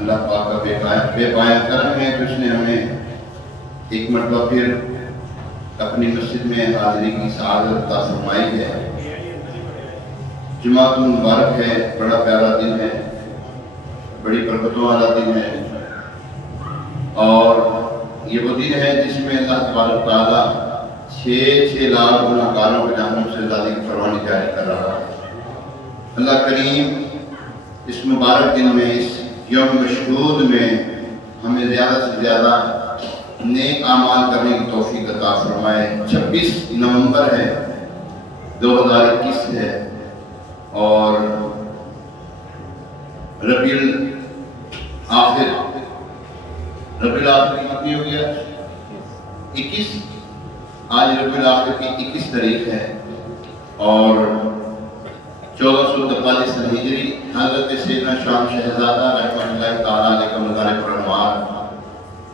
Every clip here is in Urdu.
اللہ پاک کا بے پایا کرم ہے کہ اس نے ہمیں ایک مرتبہ پھر اپنی مسجد میں حاضری کی سعادت عطا فرمائی ہے۔ جمعہ مبارک ہے، بڑا پیارا دن ہے، بڑی برکتوں والا دن ہے، اور یہ وہ دن ہے جس میں اللہ تبارک تعالیٰ 6 لاکھ گناہگاروں کے جہنم سے آزادی کی فرمانی جاری کر رہا ہے۔ اللہ کریم اس مبارک دن میں، اس یوم مشہود میں ہمیں زیادہ سے زیادہ نیک اعمال کرنے کی توفیق عطا فرمائے۔ 26 نومبر ہے، 2021 ہے، اور ربیع الآخر کتنی ہو گیا؟ 21۔ آج ربیع الآخر کی 21 تاریخ ہے، اور 1443 ہجری حضرت سیدنا شام شہزادہ رحمۃ اللہ تعالیٰ علیہ کا مزار پر انوار،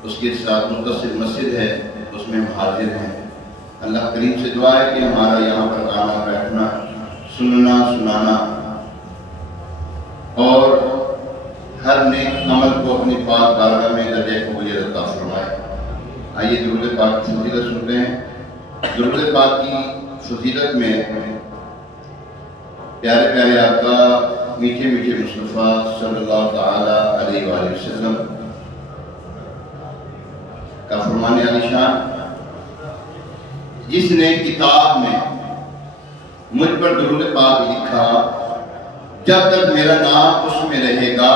اس کے ساتھ متصل مسجد ہے، اس میں ہم حاضر ہیں۔ اللہ کریم سے دعا ہے کہ ہمارا یہاں پر آنا بیٹھنا، سننا سنانا اور ہر نیک عمل کو اپنی پاک بارگاہ میں درجہ قبولیت عطا فرمائے۔ آئیے درود پاک کی فضیلت سنتے ہیں۔ درود پاک کی فضیلت میں پیارے پیارے آقا میٹھے میٹھے مصطفیٰ صلی اللہ تعالیٰ علیہ وآلہ وسلم کا فرمان عالی شان، جس نے کتاب میں مجھ پر درود پاک لکھا، جب تک میرا نام اس میں رہے گا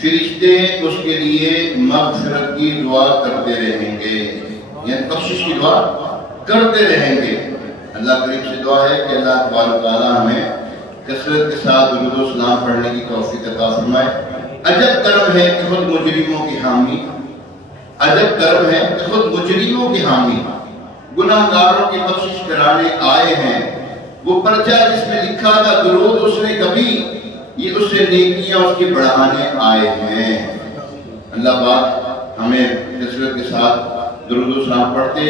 فرشتے اس کے لیے مغفرت کی دعا کرتے رہیں گے، یعنی بخشش کی دعا کرتے رہیں گے۔ اللہ کریم سے دعا ہے کہ اللہ تبارک تعالیٰ ہمیں کثرت کے ساتھ درود و سلام پڑھنے کی توفیق عطا فرمائے۔ عجب کرم ہے کہ خود مجرموں کی حامی، عجب کرم ہے کہ خود مجرموں کی حامی گناہگاروں کی بخشش کرانے آئے ہیں۔ وہ پرچہ جس میں لکھا تھا درود، اس نے کبھی یہ اس سے نیکیاں اس کی بڑھانے آئے ہیں۔ اللہ پاک ہمیں کثرت کے ساتھ درود و سلام پڑھتے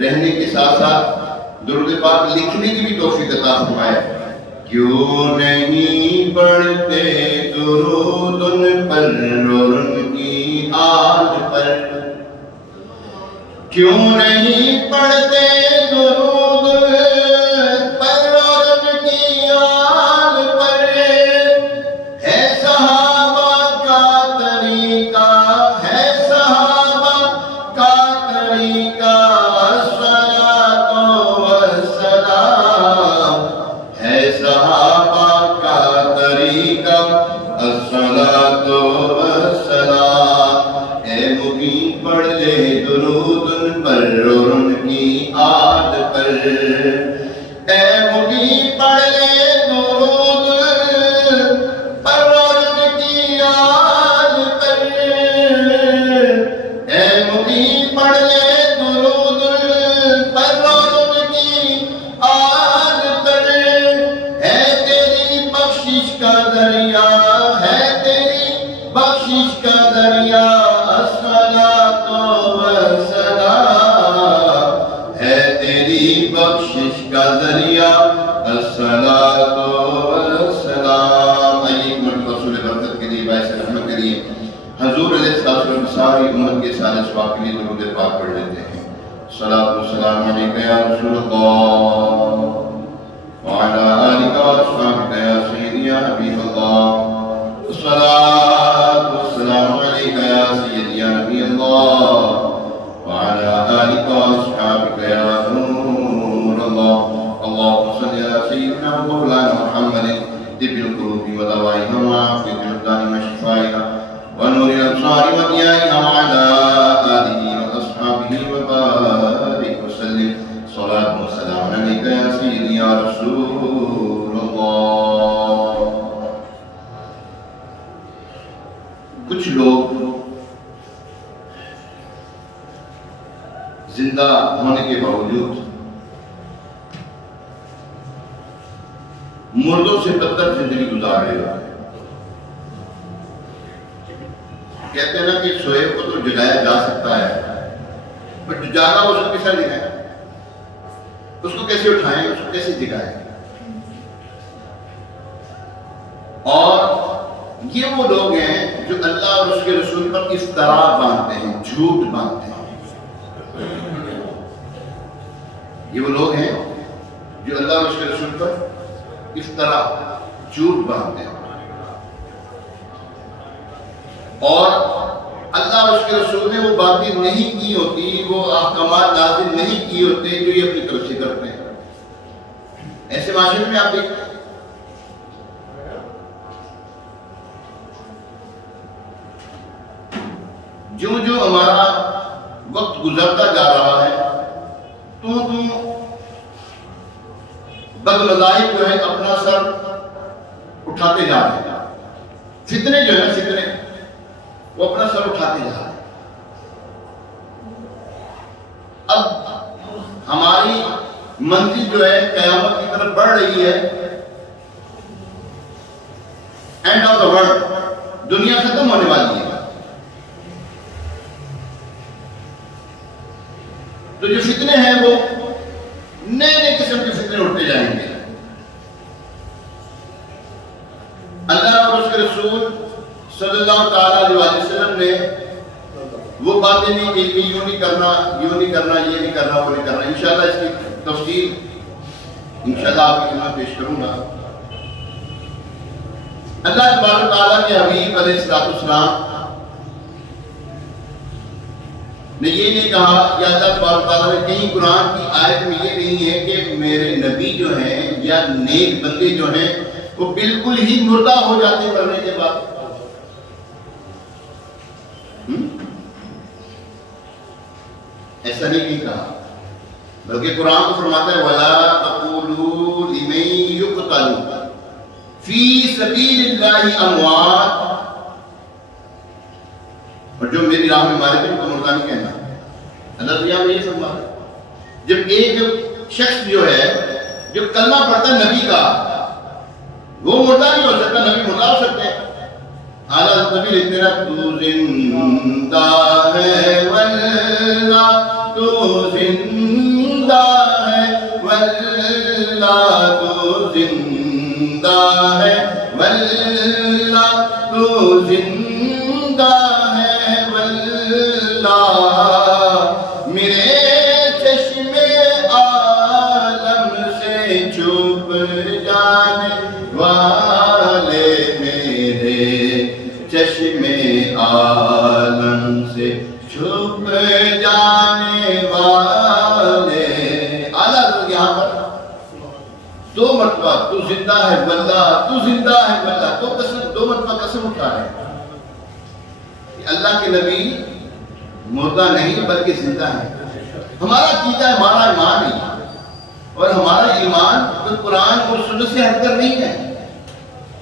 رہنے کے ساتھ ساتھ درود پاک لکھنے کی بھی توفیق عطا فرمائے۔ کیوں نہیں پڑھتے درود ان پر اور ان کی آل پر، کیوں نہیں پڑھتے درود پر اور ان کی آل پر، ہے صحابہ کا طریقہ، ہے صحابہ کا طریقہ، الصلاۃ والسلام، ہے صحابہ کا طریقہ، الصلاۃ والسلام، اے مبین پڑھ لے درود ان پر اور ان کی آل پر، اے مبین پڑھ لے درود پر اور ان کی آل پر، اے مبین پڑھ لے درود پر اور ان کی آل پر، ہے تیری بخشش کا ذریعہ، ہے تیری بخشش کا ذریعہ، الصلاۃ والسلام، ہے تیری بخشش کا ذریعہ، الصلاۃ والسلام۔ آئیے ایک مرتبہ رسول برکت کے لیے، باعث رحمت کے لیے، حضور علیہ السلام ساری امت کے سارے اسباق کے لیے درود پاک پڑھ لیتے ہیں۔ صلاۃ والسلام علیکہ یا رسول اللہ وعلی آلک واصحابک یا سیدی یا حبیب اللہ، الصلاۃ والسلام علیکہ یا سیدی یا نبی اللہ وعلی آلک واصحابک یا نور اللہ۔ اللہم صلی علی سیدنا و مولانا محمد طب القلوب ودوائها وعافیة الابدان وشفائها ونور الابصار وضیائها وعلی آلہ واصحابہ وبارک وسلم۔ صلاۃ والسلام علیکہ یا سیدی یا رسول اللہ۔ کچھ لوگ زندہ ہونے کے باوجود مردوں سے بدتر زندگی گزار رہے ہوتے ہیں۔ کہتے ہیں نا کہ سوئے کو تو جگایا جا سکتا ہے، پر جو جاگا وہ سب کے ساتھ جگائے، اس کو کیسے اٹھائیں، اس کو کیسے جگائیں؟ اور یہ وہ لوگ ہیں جو اللہ اور اس کے رسول پر افتراء باندھتے ہیں، جھوٹ باندھتے ہیں۔ یہ وہ لوگ ہیں جو اللہ اور اس کے رسول پر افتراء، جھوٹ باندھتے ہیں، اور اللہ اور اس کے رسول نے وہ باتیں نہیں کی ہوتی، وہ احکامات نازل نہیں کیے ہوتے جو یہ اپنی طرف سے کرتے ہیں۔ ایسے معاشرے میں آپ دیکھتے ہیں جو ہمارا وقت گزرتا جا رہا ہے تو بد مذاہب جو ہے اپنا سر اٹھاتے جا رہے ہیں، فتنے جو ہے فتنے وہ اپنا سر اٹھاتے جا رہے ہیں۔ اب ہماری منزل جو ہے قیامت کی طرف بڑھ رہی ہے، اینڈ آف دا ورلڈ، دنیا ختم ہونے والی ہے۔ تو جو فتنے ہیں وہ نئے نئے قسم کے فتنے اٹھتے جائیں گے۔ اللہ اور اس کے رسول صلی اللہ تعالیٰ علیہ وسلم نے وہ باتیں نہیں کی کہ یوں نہیں کرنا، یوں نہیں کرنا، یہ نہیں کرنا، وہ نہیں کرنا۔ انشاءاللہ اس کی تفصیل انشاءاللہ آپ کی خدمت پیش کروں گا۔ اللہ تبارک و تعالیٰ کے حبیب علیہ السلام نے یہ نہیں کہا، یا اللہ تبارک و تعالیٰ نے کہیں قرآن کی آیت میں یہ نہیں ہے کہ میرے نبی جو ہیں یا نیک بندے جو ہیں وہ بالکل ہی مردہ ہو جاتے مرنے کے بعد۔ ایسا نہیں کہا، بلکہ قرآن کو فرماتا ہے وَلَا تَقُولُوا لِمَن يُقْتَلُ فِي سَبِيلِ اللَّهِ أَمْوَاتٌ، اور جو میری راہ میں مارے گئے ان کو مردہ نہیں کہنا۔ اللہ تعالیٰ نے یہ فرمایا جب ایک شخص جو ہے جو کلمہ پڑھتا ہے نبی کا، وہ مردہ نہیں ہو سکتا، نبی مردہ ہو سکتے ہیں۔ اعلیٰ نبی لکھتے ہیں تو زندہ ہے واللہ، تو زندہ ہے واللہ، تو زندہ ہے واللہ، تو زندہ ہے واللہ، میرے چشم عالم سے چھپ جانے والے، میرے چشم عالم سے چھپ جانے والے۔ اعلیٰ یہاں پر دو مرتبہ تو زندہ ہے واللہ، تو زندہ ہے واللہ، تو قسم، دو مرتبہ قسم اٹھا رہے ہیں کہ اللہ کے نبی مردہ نہیں بلکہ زندہ ہے۔ ہمارا عقیدہ ہے، ہمارا ایمان نہیں، اور ہمارا ایمان تو قرآن اور سنت سے ہٹ کر نہیں ہے۔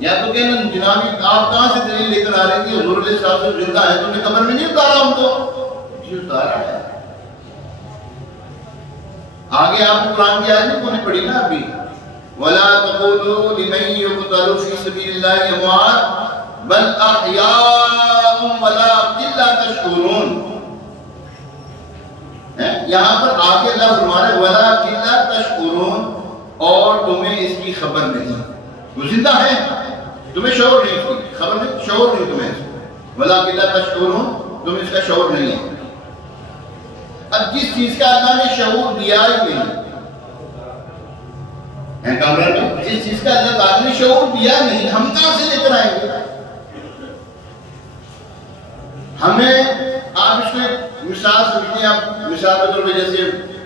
یا تو کہنا جناب آپ کہاں سے دلیل لے کر آ رہے ہیں کہ حضور علیہ السلام زندہ ہے، تم نے قبر میں نہیں اتارا ہم کو؟ جی اتارا ہے۔ آگے آپ کو قرآن کی آیت کو نہیں پڑھی نا ابھی، وَلَا تَقُولُوا لِمَن يُقْتَلُ فِي سَبِيلِ اللَّهِ أَمْوَاتٌ بَلْ أَحْيَاءٌ وَلَٰكِن لَّا تَشْعُرُونَ۔ یہاں پر آگے اللہ فرما رہے وَلَٰكِن لَّا تَشْعُرُونَ، اور تمہیں اس کی خبر نہیں۔ وہ زندہ ہے، تمہیں شعور نہیں، خبر نہیں، شعور نہیں تمہیں، وَلَٰكِن لَّا تَشْعُرُونَ، تمہیں اس کا شعور نہیں ہے۔ اب جس چیز کا اللہ نے شعور دیا ہی نہیں ہے، کامران میں جس چیز کا اللہ تعالیٰ نے شعور دیا نہیں، ہم کہاں سے لے کر آئیں گے؟ ہمیں آپ اس کو مثال سمجھتے ہیں، آپ مثال کے طور پہ جیسے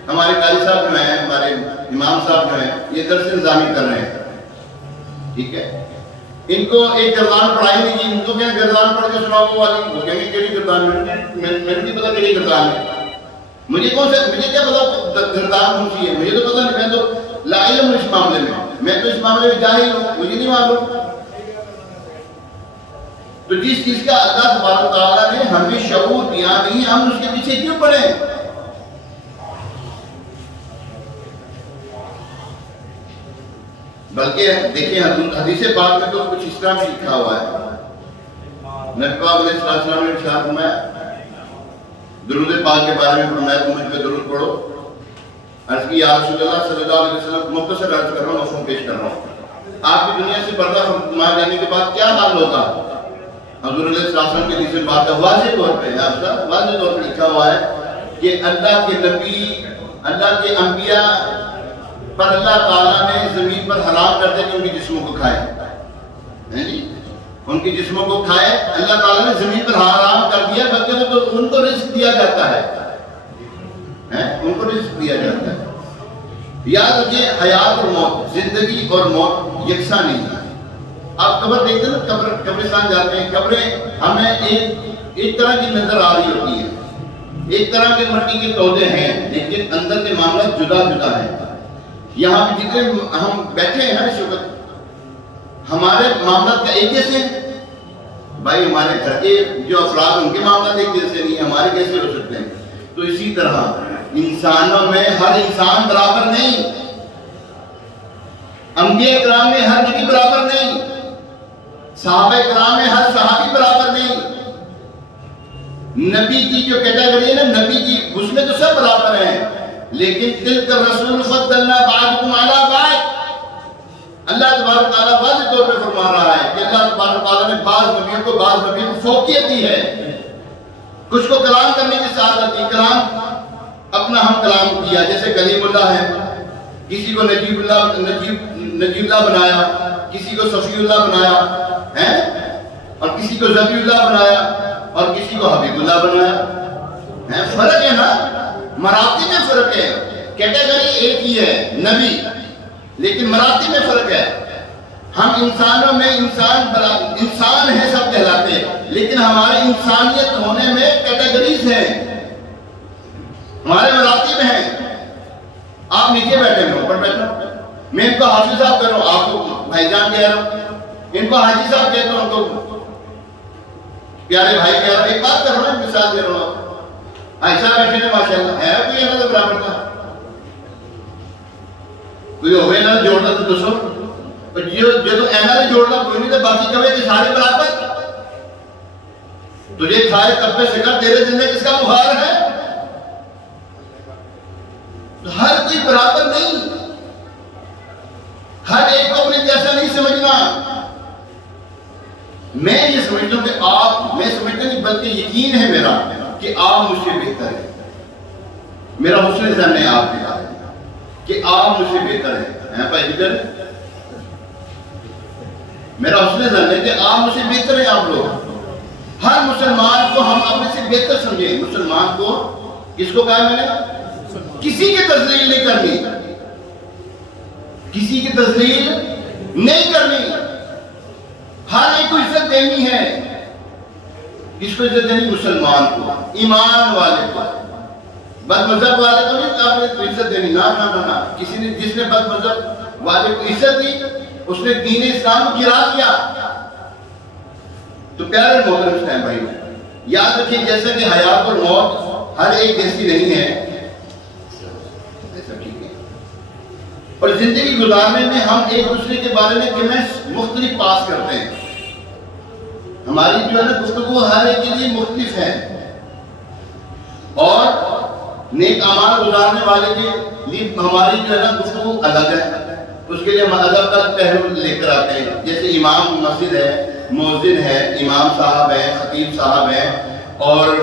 ہمارے قاری صاحب جو ہیں، ہمارے امام صاحب جو ہیں، یہ درس انتظامی کر رہے ہیں، ٹھیک ہے، ان کو ایک گردان پڑھائی نہیں کی، ان کو کہیں گردان پڑھ کے سناؤ وہ والی، وہ کہیں گے کیڑی گردان میں نے نہیں پتا کیڑی گردان ہے، مجھے کون سے، مجھے کیا پتا گردان کون سی ہے، مجھے تو پتا نہیں، میں تو لا علم ہوں اس معاملے میں تو اس معاملے میں جاہل ہوں، مجھے نہیں معلوم۔ تو جس چیز کا اللہ تبارک و تعالیٰ نے ہمیں شعور دیا نہیں، ہم اس کے پیچھے کیوں پڑیں؟ بلکہ دیکھیں حدیث پاک میں تو کچھ اس طرح بھی لکھا ہوا ہے، نبی پاک علیہ السلام نے ارشاد فرمایا، درود پاک کے بارے میں فرمایا تم مجھ پہ درود پڑھو۔ عرض کی یا رسول اللہ صلی اللہ علیہ وسلم، مختصر عرض کر رہا ہوں، مفہوم پیش کر رہا ہوں، آپ کی دنیا سے پردہ فرما جانے کے بعد کیا حال ہوگا؟ حضور علیہ السلام کے لیے بات ہے، واضح طور پہ آپ صاحب واضح طور پہ لکھا ہوا ہے کہ اللہ کے نبی، اللہ کے انبیاء پر اللہ تعالیٰ نے زمین پر حرام کر دیا کہ ان کے جسموں کو کھائے، ان کے جسموں کو کھائے، اللہ تعالیٰ نے زمین پر حرام کر دیا، بلکہ تو ان کو رزق دیا جاتا ہے، ان کو رزق دیا جاتا ہے۔ یاد رکھیے حیات اور موت، زندگی اور موت یکساں نہیں ہے۔ آپ قبر دیکھتے ہیں نا، قبرستان جاتے ہیں، قبریں ہمیں ایک طرح کی نظر آ رہی ہوتی ہیں، ایک طرح کے مٹی کے تودے ہیں، لیکن اندر کے معاملات جدا جدا ہیں۔ یہاں پہ جتنے ہم بیٹھے ہیں نا اس وقت، ہمارے معاملات کا ایک جیسے ہیں بھائی، ہمارے گھر کے جو افراد ان کے معاملات ایک جیسے نہیں، ہمارے کیسے ہو سکتے ہیں؟ تو اسی طرح انسانوں میں ہر انسان برابر نہیں، انبیاء کرام میں ہر نبی برابر نہیں، صحابہ کرام میں ہر صحابی برابر نہیں۔ نبی کی جو کیٹیگری ہے نا، نبی کی، اس میں تو سب برابر ہیں، لیکن تلک الرسول فضلنا بعضکم علی بعض، اللہ تبارک تعالیٰ واضح طور پہ فرما رہا ہے کہ اللہ تبارک تعالیٰ نے بعض نبیوں کو فوقیت دی ہے، کچھ کو کلام کرنے کی سعادت دی، کلام اپنا ہم کلام کیا، جیسے کلیم اللہ ہے، کسی کو نجیب اللہ بنایا، کسی کو صفی اللہ بنایا ہے، اور کسی کو ذبی اللہ بنایا، اور کسی کو حبیب اللہ بنایا ہے۔ فرق ہے نا، مراتب میں فرق ہے، کیٹیگری ایک ہی ہے نبی، لیکن مراتب میں فرق ہے۔ ہم انسانوں میں انسان ہیں، سب کہلاتے ہیں، لیکن ہماری انسانیت ہونے میں کیٹیگریز ہیں، ہمارے مراتب ہیں۔ آپ نیچے بیٹھے ہیں، اوپر بیٹھو، میں ان کو حافظ صاحب کہہ رہا ہوں، آپ کو بھائی جان کہہ رہا ہوں، ان کو حاجی صاحب کہتا ہوں، ان کو پیارے بھائی کہہ رہا ہوں، ایک بات کر رہا ہوں، مثال دے رہا ہوں۔ ایسا بیٹھے نے ماشاءاللہ ہے کوئی انہوں نے برابر تھا، کوئی ہوئے نہ جوڑنا تو دوسروں، جو اینا نے جوڑنا کوئی نہیں تھا، باقی کہے کہ سارے برابر۔ تجھے کھائے تب پہ شکر، تیرے دل میں کس کا بخار ہے؟ تو ہر کوئی برابر نہیں، ہر ایک کو اپنے جیسا نہیں سمجھنا۔ میں یہ سمجھتا ہوں کہ آپ، میں سمجھتا نہیں بلکہ یقین ہے میرا کہ آپ مجھ سے بہتر ہیں، میرا حسن ظن ہے آپ کے بارے میں کہ آپ مجھ سے بہتر ہیں، بھائی ادھر میرا حسن ظن ہے کہ آپ مجھ سے بہتر ہیں۔ آپ لوگ، ہر مسلمان کو ہم اپنے سے بہتر سمجھیں۔ مسلمان کو کس کو کہا میں نے؟ کسی کی تذلیل نہیں کرنی، کسی کی تذلیل نہیں کرنی، ہر ایک کو عزت دینی ہے۔ کس کو عزت دینی؟ مسلمان کو، ایمان والے کو، بد مذہب والے کو نہیں آپ نے عزت دینی، نہ نہ نہ۔ کسی نے، جس نے بد مذہب والے کو عزت دی، اس نے دین اسلام کو گرا دیا۔ تو پیارے محترم اسلام بھائی، یاد رکھیں جیسا کہ حیات اور موت ہر ایک جیسی نہیں ہے، ایسا ٹھیک ہے، اور زندگی گزارنے میں ہم ایک دوسرے کے بارے میں کمنٹس مختلف پاس کرتے ہیں۔ ہماری جو ہے نا گفتگو ہر ایک کے لیے مختلف ہے، اور نیک اعمال گزارنے والے کے لیے ہماری جو ہے نا گفتگو الگ ہے۔ اس کے لیے ہم ادب کا پہلو لے کر آتے ہیں، جیسے امام مسجد ہے، مؤذن ہے، امام صاحب ہے، خطیب صاحب ہے، اور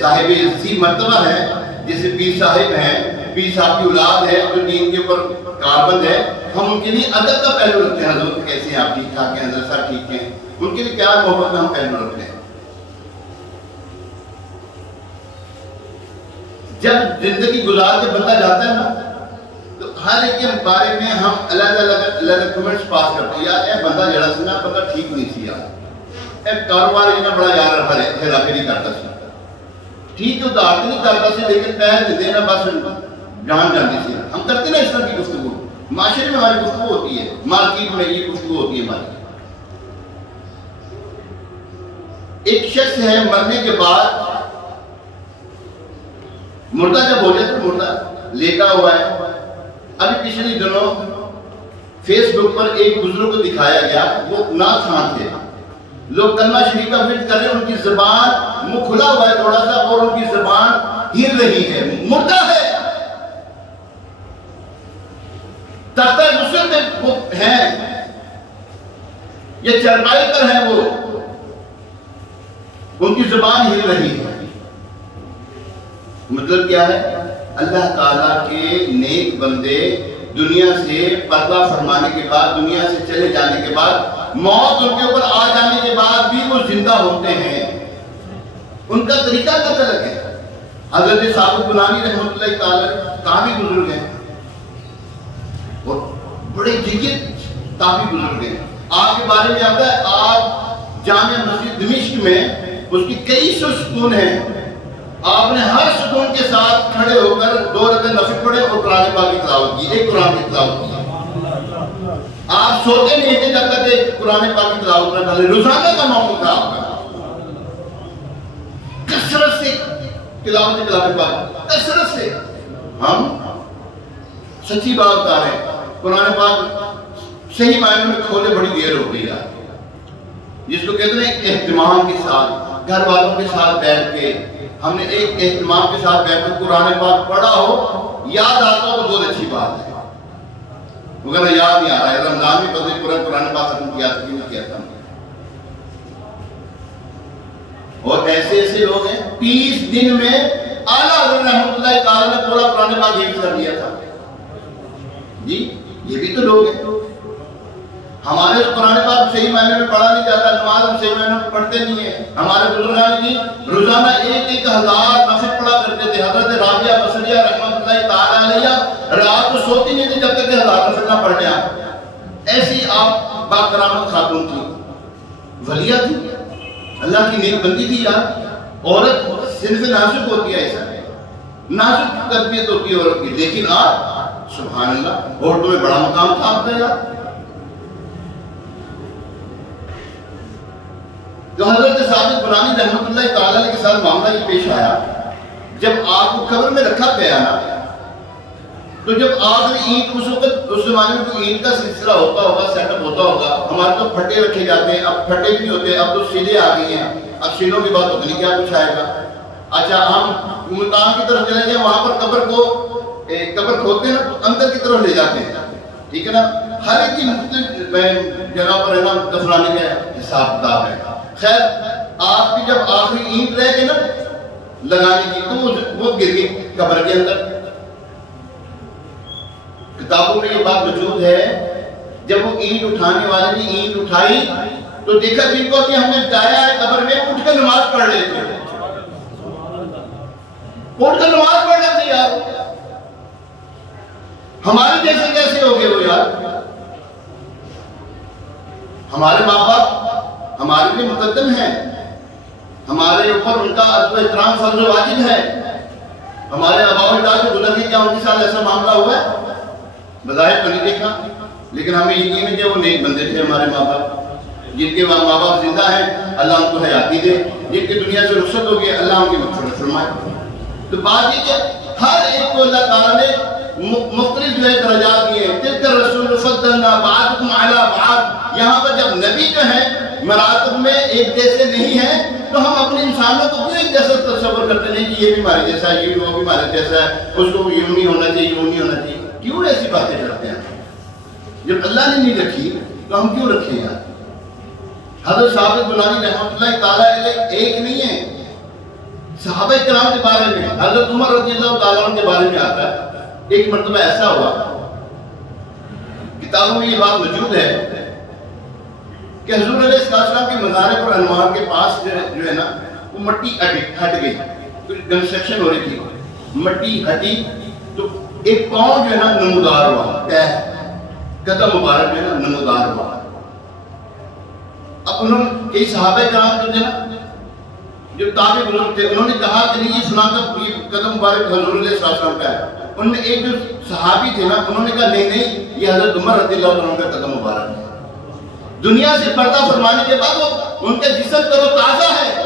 صاحب ذی مرتبہ ہے، جیسے پیر صاحب ہیں، پیر صاحب کی اولاد ہے جو دین کے اوپر کاربند ہے، ہم ان کے لیے ادب کا پہلو رکھتے ہیں۔ حضرت کیسے ہیں آپ؟ ٹھیک ٹھاک ہیں حضرت صاحب؟ ٹھیک ہیں، ان کے لیے پیار محبت کا ہم پہلو رکھتے ہیں۔ جب زندگی گزار کے بندہ جاتا ہے نا، تو ہر ایک کے بارے میں ہم الگ الگ کمنٹس پاس کرتے ہیں۔ یار اے بندہ جڑا سی نا، بندہ ٹھیک نہیں سی یار، اے کاروبار اتنا بڑا یار ہیرا پھیری کرتا سی، ٹھیک ہے ادھار نہیں کرتا سی، لیکن پیر دے دینا بس جان جاتی سی۔ ہم کرتے نا اس طرح کی گفتگو، معاشرے میں ہماری گفتگو ہوتی ہے، مارکیٹ میں یہ گفتگو ہوتی ہے ہماری۔ ایک شخص ہے مرنے کے بعد، مردہ جب ہو جائے تو مردہ لیٹا ہوا ہے۔ ابھی پچھلے دنوں فیس بک پر ایک بزرگ کو دکھایا گیا، وہ نعت خوان تھے، لوگ کلمہ شریف کا ورد کر رہے ہیں، ان کی زبان منہ کھلا ہوا ہے تھوڑا سا، اور ان کی زبان ہل رہی ہے، مردہ ہے، تختہ غسل میں وہ ہیں، یہ چرپائی پر ہیں، وہ ان کی زبان ہل رہی ہے۔ مطلب کیا ہے؟ اللہ تعالیٰ کے نیک بندے دنیا سے پردہ فرمانے کے بعد، دنیا سے چلے جانے کے بعد، موت ان کے اوپر آ جانے کے بعد بھی وہ زندہ ہوتے ہیں۔ ان کا طریقہ الگ ہے۔ حضرت ثابت بنانی رحمۃ اللہ تعالی تابعی بزرگ ہیں، اور بڑے جید تابعی بزرگ ہیں۔ آپ کے بارے میں آتا ہے، آپ جامع مسجد دمشق میں اس کی کئی سو ستون ہیں، آپ نے ہر ستون کے ساتھ کھڑے ہو کر 2 رکعت نفل پڑھے اور قرآن پاک کی تلاوت کی، ایک قرآن کی تلاوت کی۔ آپ سوتے نہیں تھے جب تک ایک قرآن پاک کی تلاوت نہ کریں، روزانہ کا معمول تھا آپ کا۔ کثرت سے تلاوت قرآن پاک، کثرت سے۔ ہم سچی بات بتا رہے ہیں، قرآن پاک صحیح معنی میں کھولے بڑی دیر ہو گئی ہے، جس کو کہتے ہیں اہتمام کے ساتھ، گھر والوں کے ساتھ بیٹھ کے ہم نے ایک اہتمام کے ساتھ بیٹھ کر قرآن پاک پڑھا ہو، یاد آتا ہو تو بہت اچھی بات ہے، مگر یاد نہیں آ رہا ہے۔ رمضان میں پتہ پورا قرآن پاک ختم کیا تھا کہ نہیں کیا تھا۔ اور ایسے ایسے لوگ ہیں 30 دن میں اعلیٰ حضرت رحمۃ اللہ تعالیٰ نے پورا قرآن پاک حفظ کر لیا تھا۔ جی یہ بھی تو لوگ ہیں۔ ہمارے قرآن پاک صحیح معنی میں پڑھا نہیں جاتا، نماز ہم صحیح معنی میں پڑھتے نہیں ہیں۔ ہمارے بزرگان کی روزانہ 1,000 نفل پڑھا کرتے تھے۔ حضرت رابعہ بصریہ رحمۃ اللہ تعالیٰ علیہ رات کو سوتی نہیں تھی جب تک کہ 1000 نفل نہ پڑھ لیں۔ ایسی آپ باکرامت خاتون تھی، ولیہ تھی، اللہ کی نیک بندی تھی۔ یار عورت صنف نازک ہوتی ہے، ایسا نازک تربیت ہوتی ہے عورت کی، لیکن آپ سبحان اللہ عورتوں میں بڑا مقام تھا آپ کا۔ یار جو حضرت ثابت بنانی رحمۃ اللہ تعالیٰ کے ساتھ معاملہ یہ پیش آیا، جب آپ کو قبر میں رکھا گیا نا، تو جب آخری اینٹ اس وقت اس زمانے میں کوئی اینٹ کا سلسلہ ہوتا ہوگا، سیٹ اپ ہوتا ہوگا، ہمارے تو پھٹے رکھے جاتے ہیں، اب پھٹے بھی نہیں ہوتے، اب تو سیلے آ گئی ہیں، اب سیلوں کی بات ہوتی نہیں کیا کچھ آئے گا۔ اچھا ہم ملتان کی طرف چلے جائیں، وہاں پر قبر کھودتے ہیں نا تو اندر کی طرف لے جاتے ہیں، ٹھیک ہے نا، ہر ایک کی مختلف جگہ پر ہے نا دفنانے کا حساب کتاب ہے۔ خیر آپ کی جب آخری اینٹ رہ گئی نا لگانے کی تو وہ گر گئی قبر کے اندر۔ کتابوں میں یہ بات موجود ہے، جب وہ اینٹ اٹھانے والے نے اینٹ اٹھائی تو دیکھا جن کو کہ ہم نے جایا ہے قبر میں، اٹھ کر نماز پڑھ رہے تھے، اٹھ کر نماز پڑھ رہے تھے۔ یار ہمارے جیسے کیسے ہو گئے وہ؟ یار ہمارے ماں باپ ہمارے لیے مقدم ہیں، ہمارے اوپر ان کا ادب و احترام فرض و واجب ہے۔ ہمارے آباء و اجداد جو گزر گئے، کیا ان کے ساتھ ایسا معاملہ ہوا ہے؟ بظاہر تو نہیں دیکھا، لیکن ہمیں یقین ہے کہ وہ نیک بندے تھے ہمارے ماں باپ۔ جن کے ماں باپ زندہ ہیں اللہ ان کو حیاتی دے، جن کی دنیا سے رخصت ہو گئی اللہ ان کی مغفرت فرمائے۔ تو بات یہ کہ ہر ایک کو اللہ تعالیٰ نے مختلف جو ہے درجات دیے ہیں۔ تلک الرسول فضلنا بعضکم علی بعض، یہاں پر جب نبی جو ہیں مراتب میں ایک جیسے نہیں ہیں تو ہم اپنے انسانوں کو کیوں ایک جیسا تصور کرتے نہیں کہ یہ بھی ہمارے جیسا ہے، یہ بھی وہ بھی ہمارے جیسا ہے، اس کو یوں نہیں ہونا چاہیے، یوں نہیں ہونا چاہیے، کیوں ایسی باتیں کرتے ہیں؟ جب اللہ نے نہیں رکھی تو ہم کیوں رکھیں یار؟ حضرت ثابت بنانی رحمۃ اللہ تعالیٰ علیہ ایک نہیں ہے، صحابہ کرام کے بارے میں حضرت عمر رضی اللہ تعالیٰ عنہ کے بارے میں آتا ہے۔ ایک مرتبہ ایسا ہوا، کتابوں میں یہ بات موجود ہے کہ حضور علیہ السلام کے مزار پر انوار کے پاس جو ہے نا وہ مٹی ہٹ گئی، کنسٹرکشن ہو رہی تھی، مٹی ہٹی تو ایک پاؤں جو ہے نا نمودار ہوا، قدم مبارک جو ہے نا نمودار ہوا۔ اب انہوں نے کئی صحابہ کرام جو تھے نا جو تابع بزرگ تھے، انہوں نے کہا کہ نہیں یہ سنا کر یہ قدم مبارک حضور علیہ السلام کا ہے۔ ان میں ایک جو صحابی تھے نا انہوں نے کہا نہیں نہیں یہ حضرت عمر رضی اللہ عنہ کا قدم مبارک ہے۔ دنیا سے پردہ فرمانے کے بعد وہ ان کا جسم تر و تازہ ہے،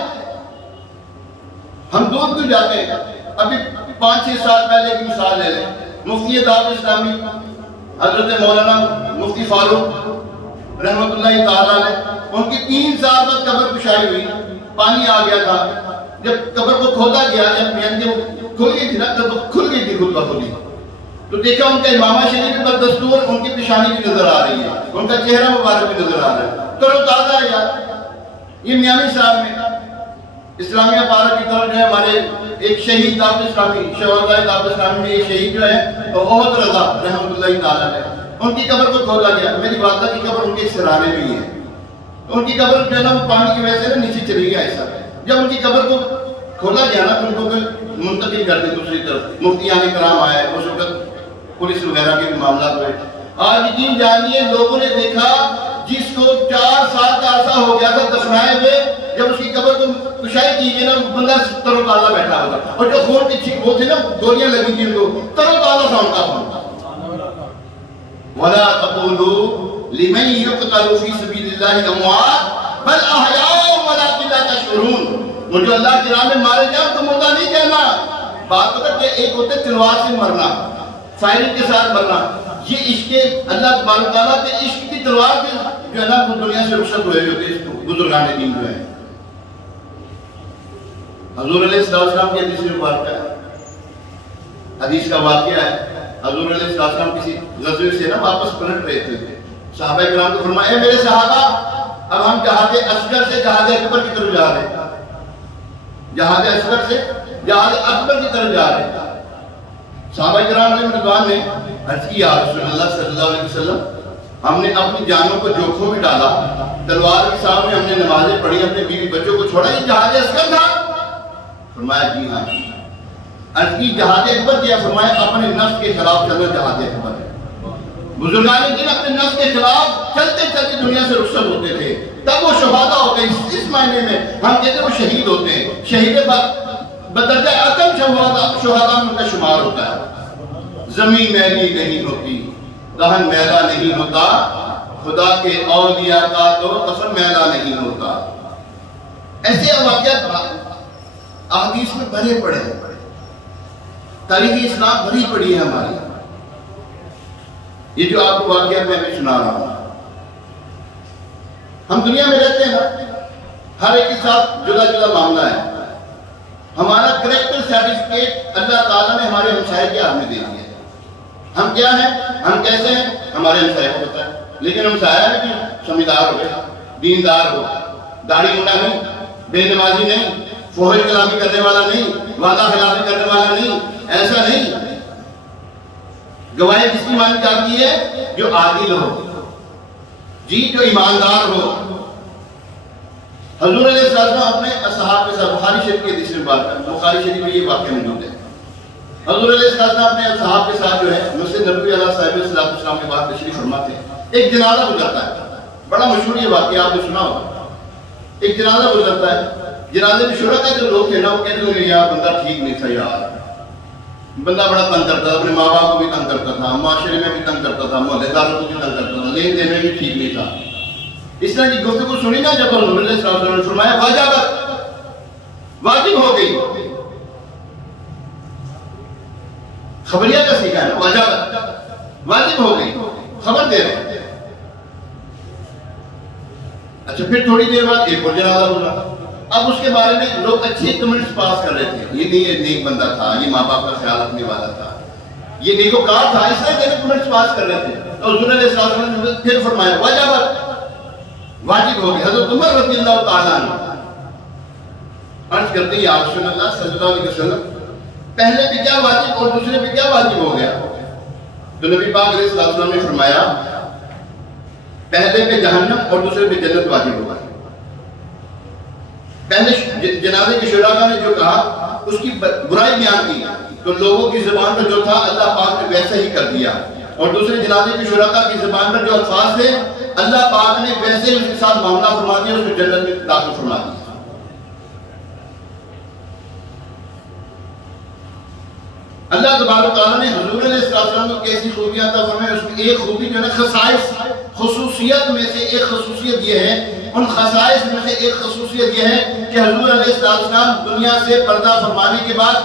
ہم دور کیوں جاتے ہیں؟ ابھی 5-6 سال پہلے کی مثال لے لیں، مفتی دعوت اسلامی حضرت مولانا مفتی فاروق رحمۃ اللہ تعالیٰ نے، ان کی 3 سال بعد قبر کشائی ہوئی، پانی آ گیا تھا، جب قبر کو کھودا گیا، جب کھل گئی تھی نا، قبر کھل گئی تھی خود بخود ہی، تو دیکھا ان کا امامہ شریف پر دستور ان کی پیشانی بھی نظر آ رہی ہے، ان کا چہرہ مبارک بھی نظر آ رہا ہے، تر و تازہ ہے یار۔ یہ میانی صاحب میں اسلامیہ پارک کی طرف جو ہے ہمارے ایک شہید دعوت اسلامی شہدائے دعوت اسلامی میں ایک شہید جو ہے تو بہت رضا رحمۃ اللہ تعالیٰ ہے، ان کی قبر کو کھولا گیا. میری والدہ کی قبر ان کے سرانے میں ہی ہے. ان کی قبر جو ہے نا وہ پانی کی وجہ سے نا نیچے چلی گیا ایسا. جب ان کی قبر کو کھولا گیا نا تو ان کو منتقل کر دیں دوسری طرف. مفتیان کرام آئے، اس وقت پولیس وغیرہ کے معاملات ہوئے. آج یقین جانیے لوگوں نے دیکھا جس کو 4 سال کا عرصہ ہو گیا تھا دفنائے ہوئے، جب اس کی قبر کو کشائی کی گئی نا بندہ تر و تازہ بیٹھا ہوگا. اور جو خون کے وہ تھے نا گولیاں لگی تھی ان کو، تر و تازہ تھا ان کا خون. وَلَا تَقُولُوا لِمَن يُقْتَلُ فِي سَبِيلِ اللَّهِ أَمْوَاتٌ بَلْ أَحْيَاءٌ وَلَٰكِن لَّا تَشْعُرُونَ. وہ جو اللہ کی راہ میں مارے جائیں تو مردہ نہیں کہنا. بات ہوتا ہے کہ ایک ہوتا ہے تلوار سے مرنا، فائرنگ کے ساتھ مرنا. یہ عشق اللہ تبارک تعالیٰ کے عشق کی تلوار کے جو ہے نا وہ دنیا سے رخصت ہوئے ہوتے ہیں بزرگان دین جو ہے. حضور علیہ السلام کی حدیث مبارکہ ہے، حدیث کا واقعہ ہے. حضور علیہ السلام کسی غزوے سے نا واپس پلٹ رہے تھے. صحابہ کرام کو فرمایا اے میرے صحابہ اب ہم جہاد اصغر سے جہاد اکبر کی طرف جا رہے ہیں. جہاد اصغر سے جہاد اکبر کی طرف جا رہے ہیں. صحابہ کرام علیہ رضوان نے عرض کی یا رسول اللہ صلی اللہ علیہ وسلم ہم نے اپنی جانوں کو جوکھوں میں ڈالا، تلوار کے سامنے ہم نے نمازیں پڑھی، اپنے بیوی بچوں کو چھوڑا، یہ جہاد اصغر تھا؟ فرمایا جی ہاں. عرض کی جہاد اکبر کیا؟ فرمایا اپنے نفس کے خلاف چلنا جہاد اکبر ہے. بزرگان دین اپنے نفس کے خلاف چلتے چلتے دنیا سے رخصت ہوتے تھے، تب وہ شہداء ہوتے ہیں. اس معنی میں ہم کہتے ہیں وہ شہید ہوتے ہیں. شہید بدرجہ اکم شہداء میں ان کا شمار ہوتا ہے. زمین میلی نہیں ہوتی، دہن میلا نہیں ہوتا، خدا کے اولیاء کا تو کفن میلا نہیں ہوتا. ایسے واقعات احادیث میں بھرے پڑے ہیں. تاریخ اسلام بھری پڑی ہے ہماری. یہ جو آپ کو واقعات میں ابھی سنا رہا ہوں، ہم دنیا میں رہتے ہیں نا، ہر ایک کے ساتھ جدا جدا معاملہ ہے. ہمارا کریکٹر سرٹیفکیٹ اللہ تعالیٰ نے ہمارے ہمسائے کے ہاتھ میں دے دیا ہے. ہم کیا ہیں، ہم کیسے ہیں، ہمارے ہمسائے کو پتا ہے. لیکن ہمسایہ بھی سمجھدار ہو، دیندار ہو، داڑھی منڈا نہیں، بے نمازی نہیں، فوہر کلامی کرنے والا نہیں، وعدہ خلافی کرنے والا نہیں، ایسا نہیں. گواہی کس کی مانی جاتی ہے؟ جو عادل ہو، جی جو ایماندار ہو. حضور علیہ السلام اپنے اصحاب کے ساتھ بخاری شریف کی حدیث میں بات کرتے ہیں. بخاری شریف میں یہ واقعہ موجود ہے. حضور علیہ السلام اپنے اصحاب کے ساتھ جو ہے مسجد نبوی علیہ صاحب السلام کے بعد تشریف فرماتے ہیں. ایک جنازہ گزرتا ہے، بڑا مشہور یہ واقعہ آپ نے سنا ہوگا. ایک جنازہ گزرتا ہے، جنازے میں شرکا جو لوگ تھے نا وہ کہتے ہیں یار بندہ ٹھیک نہیں تھا، یار بندہ بڑا تنگ کرتا تھا، اپنے ماں باپ کو بھی تنگ کرتا تھا، معاشرے میں بھی تنگ کرتا تھا، محلے داروں کو بھی تنگ کرتا تھا، لین دین میں بھی ٹھیک نہیں تھا. اس طرح کی گفتگو سنی نا جب حضور علیہ السلام نے فرمایا واجب ہو گئی. خبریہ کا سیکھا ہے نا، واجب ہو گئی، خبر دے رہے ہیں. اچھا پھر تھوڑی دیر بعد ایک اور جنازہ گزرا. اب اس کے بارے میں لوگ اچھے کمنٹس پاس کر رہے تھے، یہ نہیں یہ نیک بندہ تھا، یہ ماں باپ کا خیال رکھنے والا تھا، یہ نیکوکار تھا، اس طرح کے کمنٹس پاس کر رہے تھے. تو حضور علیہ السلام نے پھر فرمایا واجب ہو گئی. حضرت عمر رضی اللہ تعالیٰ عنہ عرض کرتے ہیں یا رسول اللہ صلی اللہ علیہ وسلم پہلے بھی کیا واجب اور دوسرے بھی کیا واجب ہو گیا؟ تو نبی پاک علیہ السلام نے فرمایا پہلے پہ جہنم اور دوسرے پہ جنت واجب ہوگا. پہلے جنازے کے شرکا نے جو کہا اس کی برائی بیان کی تو لوگوں کی زبان پر جو تھا اللہ پاک نے ویسا ہی کر دیا، اور دوسرے جنازے کے شرکا کی زبان پر جو الفاظ تھے اللہ پاک نے ویسے اس کے ساتھ معاملہ فرما دیا، اس کو جنت میں داخل فرما دیا. اللہ تبارک تعالیٰ نے حضور علیہ السلام کو کیسی خوبیاں عطا فرمائی. اس میں ایک خوبی جو ہے خصائص، خصوصیت میں سے ایک خصوصیت یہ ہے، ان خصائص میں سے ایک خصوصیت یہ ہے کہ حضور علیہ السلام دنیا سے پردہ فرمانے کے بعد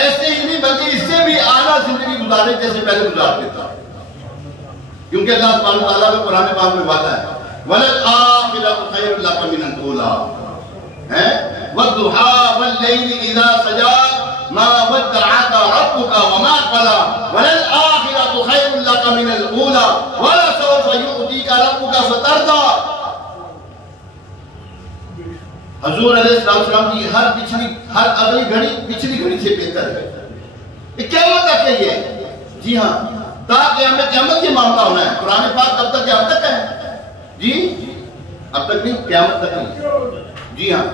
ایسے ہی نہیں بلکہ اس سے بھی اعلیٰ زندگی گزارے جیسے پہلے گزارتے تھے. کیونکہ اللہ سبحانہ وتعالیٰ کا قرآن پاک میں وعدہ ہے وَلَلْآخِرَةُ خَيْرٌ لَكَ مِنَ الْأُولَىٰ وَالضُّحَىٰ وَاللَّيْلِ إِذَا سَجَىٰ مَا وَدَّعَكَ رَبُّكَ وَمَا قَلَىٰ وَلَلْآخِرَةُ خَيْرٌ لَكَ مِنَ الْأُولَىٰ وَلَسَوْفَ يُؤْتِيكَ رَبُّكَ فَتَرْضَىٰ. حضور علیہ السلام کی ہر اگلی گھڑی پچھلی گھڑی سے بہتر ہے. یہ قیامت تک ہے یہ. جی ہاں، تا قیامت یہ معاملہ ہونا ہے. قرآن پاک کب تک ہے؟ اب تک ہے. جی اب تک نہیں، قیامت تک نہیں. جی ہاں،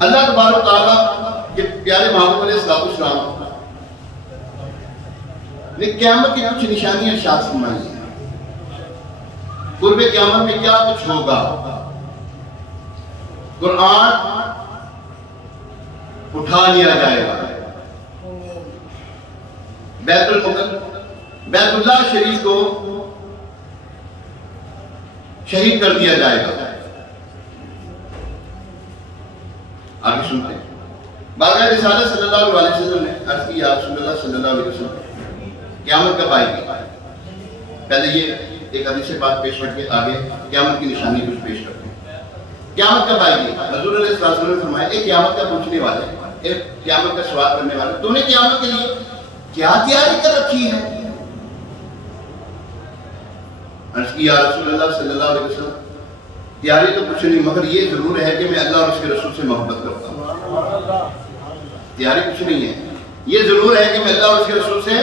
اللہ تبارک و تعالیٰ کے پیارے محبوب علیہ السلام نے قیامت کی کچھ نشانیاں ارشاد فرمائی ہیں. قرب قیامت میں کیا کچھ ہوگا. قرآن اٹھا لیا جائے گا. بیت اللہ شریف کو شہید کر دیا جائے گا. آگے سنتے ہیں. بارگاہ رسالت صلی اللہ علیہ وسلم نے عرض کی، یا رسول اللہ صلی اللہ علیہ وسلم قیامت کب آئے گی؟ پہلے یہ ایک حدیث پاک پیش کر کے آگے قیامت کی نشانی کچھ پیش کرتے ہیں. قیامت کب آئے گی؟ حضور علیہ السلام نے فرمایا، ایک قیامت کا پوچھنے والے، ایک قیامت کا سوال کرنے والے، تو نے قیامت کے لیے کیا تیاری کر رکھی ہے؟ عرض کی، یا رسول اللہ صلی اللہ علیہ وسلم تیاری تو کچھ نہیں، مگر یہ ضرور ہے کہ میں اللہ اور اس کے رسول سے محبت کرتا ہوں. تیاری کچھ نہیں ہے، یہ ضرور ہے کہ میں اللہ اور اس کے رسول سے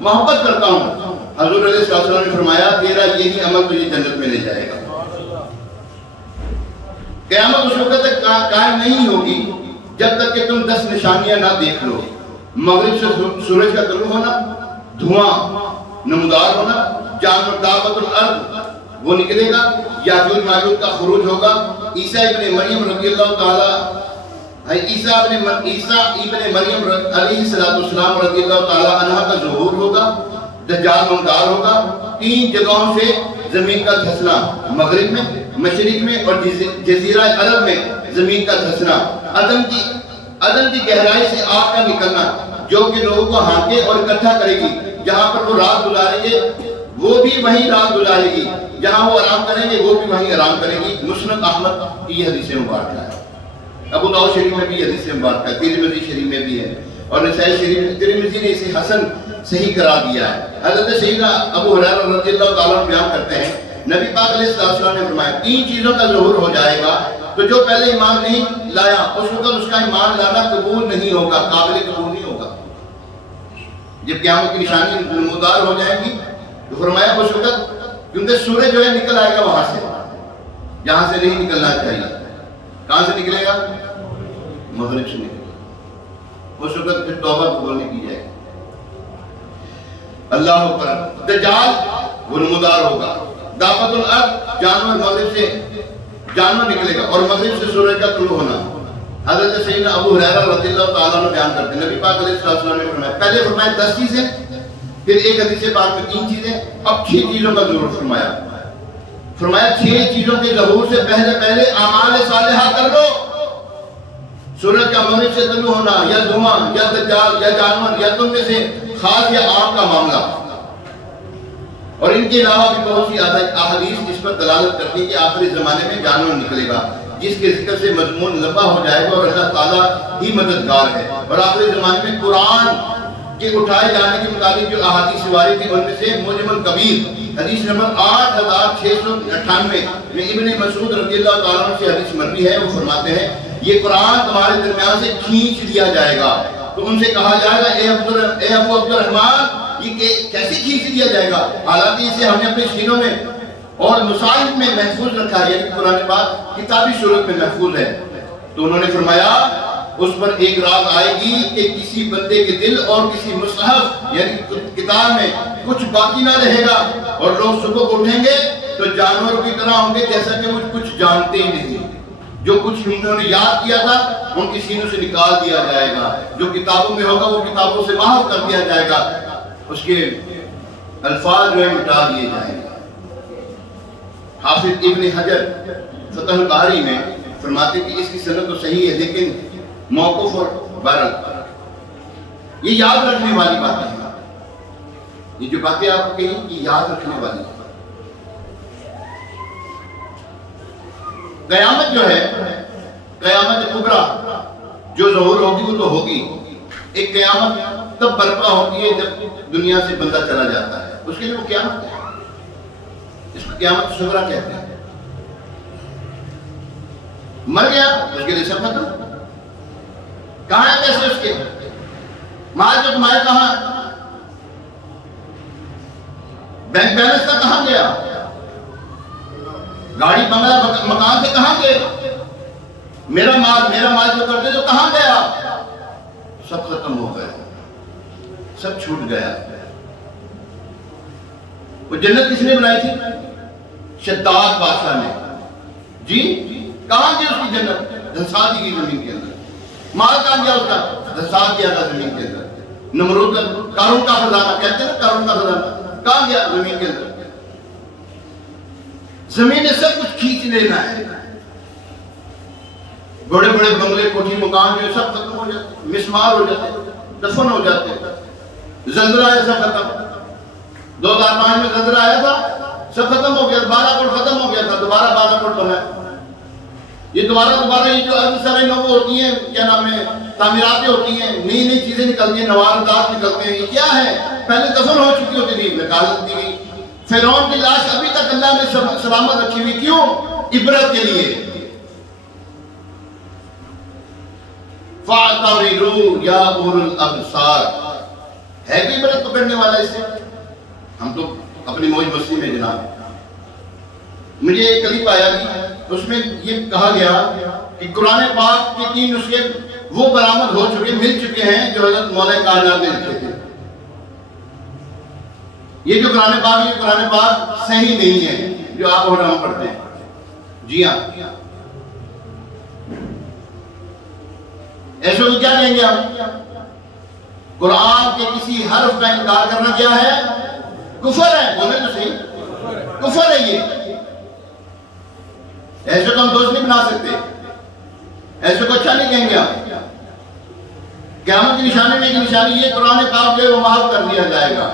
محبت کرتا ہوں. حضور علیہ السلام نے فرمایا، تیرا یہی عمل تجھے جنت میں لے جائے گا. قیامت اس وقت تک قائم نہیں ہوگی جب تک کہ تم 10 نشانیاں نہ دیکھ لو. مغرب سے سورج کا طلوع ہونا، دھواں نمودار ہونا، جانور دابت الارض وہ نکلے گا، یاجوج ماجوج کا خروج ہوگا، عیسیٰ ابن مریم رضی اللہ تعالی عیسیٰ ابن مریم علیہ السلام رضی اللہ تعالی عنہ کا ظہور ہوگا، دجال نمودار ہوگا. 3 جگہوں سے زمین کا دھسنا، مغرب میں، مشرق میں اور جزیرہ عرب میں زمین کا دھسنا. عدن کی گہرائی سے آگ کا نکلنا جو کہ لوگوں کو ہانکے اور اکٹھا کرے گی. جہاں پر وہ رات گزاریں گے وہ بھی وہیں رات گزارے گی، جہاں وہ آرام کریں گے وہ بھی وہیں آرام کرے گی. مسند احمد کی حدیث مبارکہ ہے، ابو داؤد شریف میں بھی حدیث مبارکہ ہے، ترمذی شریف میں بھی ہے، اور نسائی شریف میں. ترمذی نے اسے حسن صحیح قرار دیا ہے. حضرت سیدنا ابو ہریرہ رضی اللہ تعالیٰ عنہ بیان کرتے ہیں، نبی پاک علیہ السلام نے فرمایا 3 چیزوں کا ظہور ہو جائے گا، تو جو پہلے ایمان نہیں لایا اس وقت اس کا ایمان لانا قبول نہیں ہوگا، قابل قبول نہیں ہوگا. جب قیامت کی نشانی نمودار ہو جائے گی تو فرمایا اس وقت، کیونکہ سورج جو ہے نکل آئے گا وہاں سے، جہاں سے نہیں نکلنا چاہیے. کہاں سے نکلے گا؟ مغرب سے نکلے گا. اس وقت پھر توبہ قبول نہیں کی جائے گی. اللہ اکبر. دجال وہ نمودار ہوگا. دابت الارض جانور مغرب سے جانور نکلے گا اور مغرب سے سورج کا طلوع ہونا. حضرت سیدنا ابو ہریرہ رضی اللہ تعالیٰ عنہ بیان کرتے ہیں، نبی پاک علیہ السلام نے فرمایا، پہلے فرمایا 10 چیزیں، پھر ایک حدیث پاک میں 3 چیزیں، اب 6 چیزوں کا ظہور فرمایا. فرمایا 6 چیزوں کے ظہور سے پہلے اعمال صالحہ کر لو. سورج کا مغرب سے طلوع ہونا، یا دھواں، یا دجال، یا جانور، یا تم میں سے خاص یا عام کا معاملہ. اور ان کے علاوہ بھی بہت سی احادیث اس پر دلالت کرتی ہے کہ آخری زمانے میں جانور نکلے گا جس کے ذکر سے مضمون لمبا ہو جائے گا، اور اللہ تعالیٰ ہی مددگار ہے. اور آخری زمانے میں قرآن کے اٹھائے جانے کے متعلق جو احادیث وارد تھی ان میں سے معجم الکبیر حدیث نمبر 8698 میں ابن مسعود رضی اللہ تعالیٰ عنہ سے حدیث مروی ہے. وہ فرماتے ہیں یہ قرآن تمہارے درمیان سے کھینچ لیا جائے گا. تو ان سے کہا جائے گا اے ابو عبد الرحمن یہ کیسے کھینچ لیا جائے گا؟ حالانکہ اسے ہم نے اپنے سینوں میں اور مصاحف میں محفوظ رکھا ہے، یعنی قرآن پاک کتابی صورت میں محفوظ ہے. تو انہوں نے فرمایا اس پر ایک رات آئے گی کہ کسی بندے کے دل اور کسی مصحف یعنی کتاب میں کچھ باقی نہ رہے گا، اور لوگ صبح کو اٹھیں گے تو جانوروں کی طرح ہوں گے جیسا کہ وہ کچھ جانتے ہی نہیں. جو کچھ انہوں نے یاد کیا تھا ان کی سینوں سے نکال دیا جائے گا، جو کتابوں میں ہوگا وہ کتابوں سے محو کر دیا جائے گا، اس کے الفاظ جو ہے مٹا دیے جائیں گے. حافظ ابن حجر فتح الباری میں فرماتے کہ اس کی سند تو صحیح ہے لیکن موقوف اور برد. یہ یاد رکھنے والی باتیں ہیں، یہ جو باتیں آپ کو کہیں یہ یاد رکھنے والی ہیں. قیامت جو ہے، قیامت کبریٰ جو ظہور ہوگی وہ تو ہوگی. ایک قیامت تب برپا ہوتی ہے جب دنیا سے بندہ چلا جاتا ہے، اس کے لیے وہ قیامت ہے. اس کو قیامت صغریٰ کہتے ہیں. مر گیا اس کے لیے سب ختم. کہاں ہے پیسے اس کے؟ مال جو تمہارے کہاں؟ بینک بیلنس کا کہاں گیا؟ گاڑی بنگلہ مکان سے کہاں گئے؟ میرا مال جو کرتے جو کہاں گیا؟ سب ختم ہو گیا، سب چھوٹ گیا. وہ جنت کس نے بنائی تھی؟ شداد بادشاہ نے. جی کہاں گیا اس کی جنت؟ دھنسا دی گئی زمین کے اندر. مال کہاں گیا اس کا؟ دھنسا دیا تھا زمین کے اندر. نمرود کا قارون کا خزانہ کہتے ہیں نا، قارون کا خزانہ کہاں گیا؟ زمین کے اندر. زمین نے سب کچھ کھینچ لینا ہے. بڑے بڑے بنگلے کوٹھی مکان جو سب ختم ہو جاتے، مسمار ہو جاتے، دفن ہو جاتے. زلزلہ آیا سب ختم. 2005 میں زلزلہ آیا تھا، سب ختم ہو گیا. بالاکوٹ ختم ہو گیا تھا، دوبارہ بالاکوٹ بنا. یہ دوبارہ یہ جو سارے لوگ ہوتی ہیں، کیا نام ہے، تعمیراتیں ہوتی ہیں، نئی چیزیں نکلتی ہیں، نوادرات نکلتے ہیں. یہ کیا ہے؟ پہلے دفن ہو چکی ہوتی تھی، نکال دی گئی. فرعون کی لاش ابھی تک اللہ نے سلامت رکھی ہوئی. کیوں؟ عبرت کے لیے. فَاعْتَبِرُوا يَا أُولُو الْأَبْصَارِ. ہے کہ عبرت پکڑنے والا اس سے؟ ہم تو اپنی موج مستی میں جناب. مجھے ایک کلپ آیا کہ اس میں یہ کہا گیا کہ قرآن پاک کے 3 نسخے وہ برآمد ہو چکے، مل چکے ہیں جو حضرت مولا کائنات نے لکھے تھے. یہ جو قرآن پاک صحیح نہیں ہے جو آپ اور ہم پڑھتے ہیں. جی ہاں، ایسے کو کیا کہیں گے ہم؟ قرآن کے کسی حرف کا انکار کرنا کیا ہے؟ کفر ہے. بولے تو صحیح، کفر ہے یہ. ایسے کو ہم دوست نہیں بنا سکتے، ایسے کو اچھا نہیں کہیں گے ہم. قیامت کی نشانی میں ایک نشانی یہ قرآن پاک جو ہے وہ محو کر دیا جائے گا،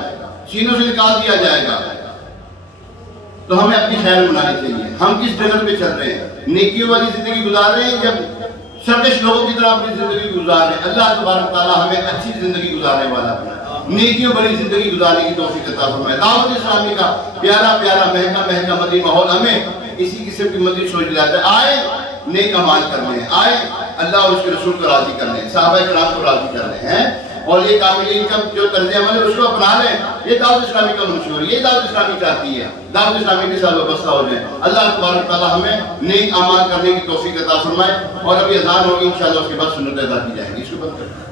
سینوں سے نکال دیا جائے گا. تو ہمیں اپنی خیر بنانی چاہیے. ہم کس ڈگر پہ چل رہے ہیں؟ نیکیوں والی زندگی گزار رہے ہیں یا سرکش لوگوں کی طرح اپنی زندگی گزار رہے ہیں؟ اللہ تبارک تعالیٰ ہمیں اچھی زندگی گزارنے والا بنائے، نیکیوں بڑی زندگی گزارنے کی توفیق عطا فرمائے. دعوت اسلامی کا پیارا مہنگا مدنی ماحول ہمیں اسی قسم کی مزید سوچ دلاتا ہے. آئے نیک اعمال کرنے ہیں، آئے اللہ اور اس کے رسول کو راضی کرنے ہیں، صحابہ کرام کو راضی کرنے ہیں، اور یہ کاملین کا جو طرز عمل ہے اس کو اپنا لیں. یہ دعوت اسلامی کا منشور ہے، یہ دعوت اسلامی چاہتی ہے. دعوت اسلامی کے ساتھ وابستہ ہو جائیں. اللہ تبارک تعالیٰ ہمیں نیک اعمال کرنے کی توفیق عطا فرمائے. اور ابھی اذان ہوگی انشاءاللہ، اس کے بعد سنت ادا کی جائیں گی. اس کو بند کریں.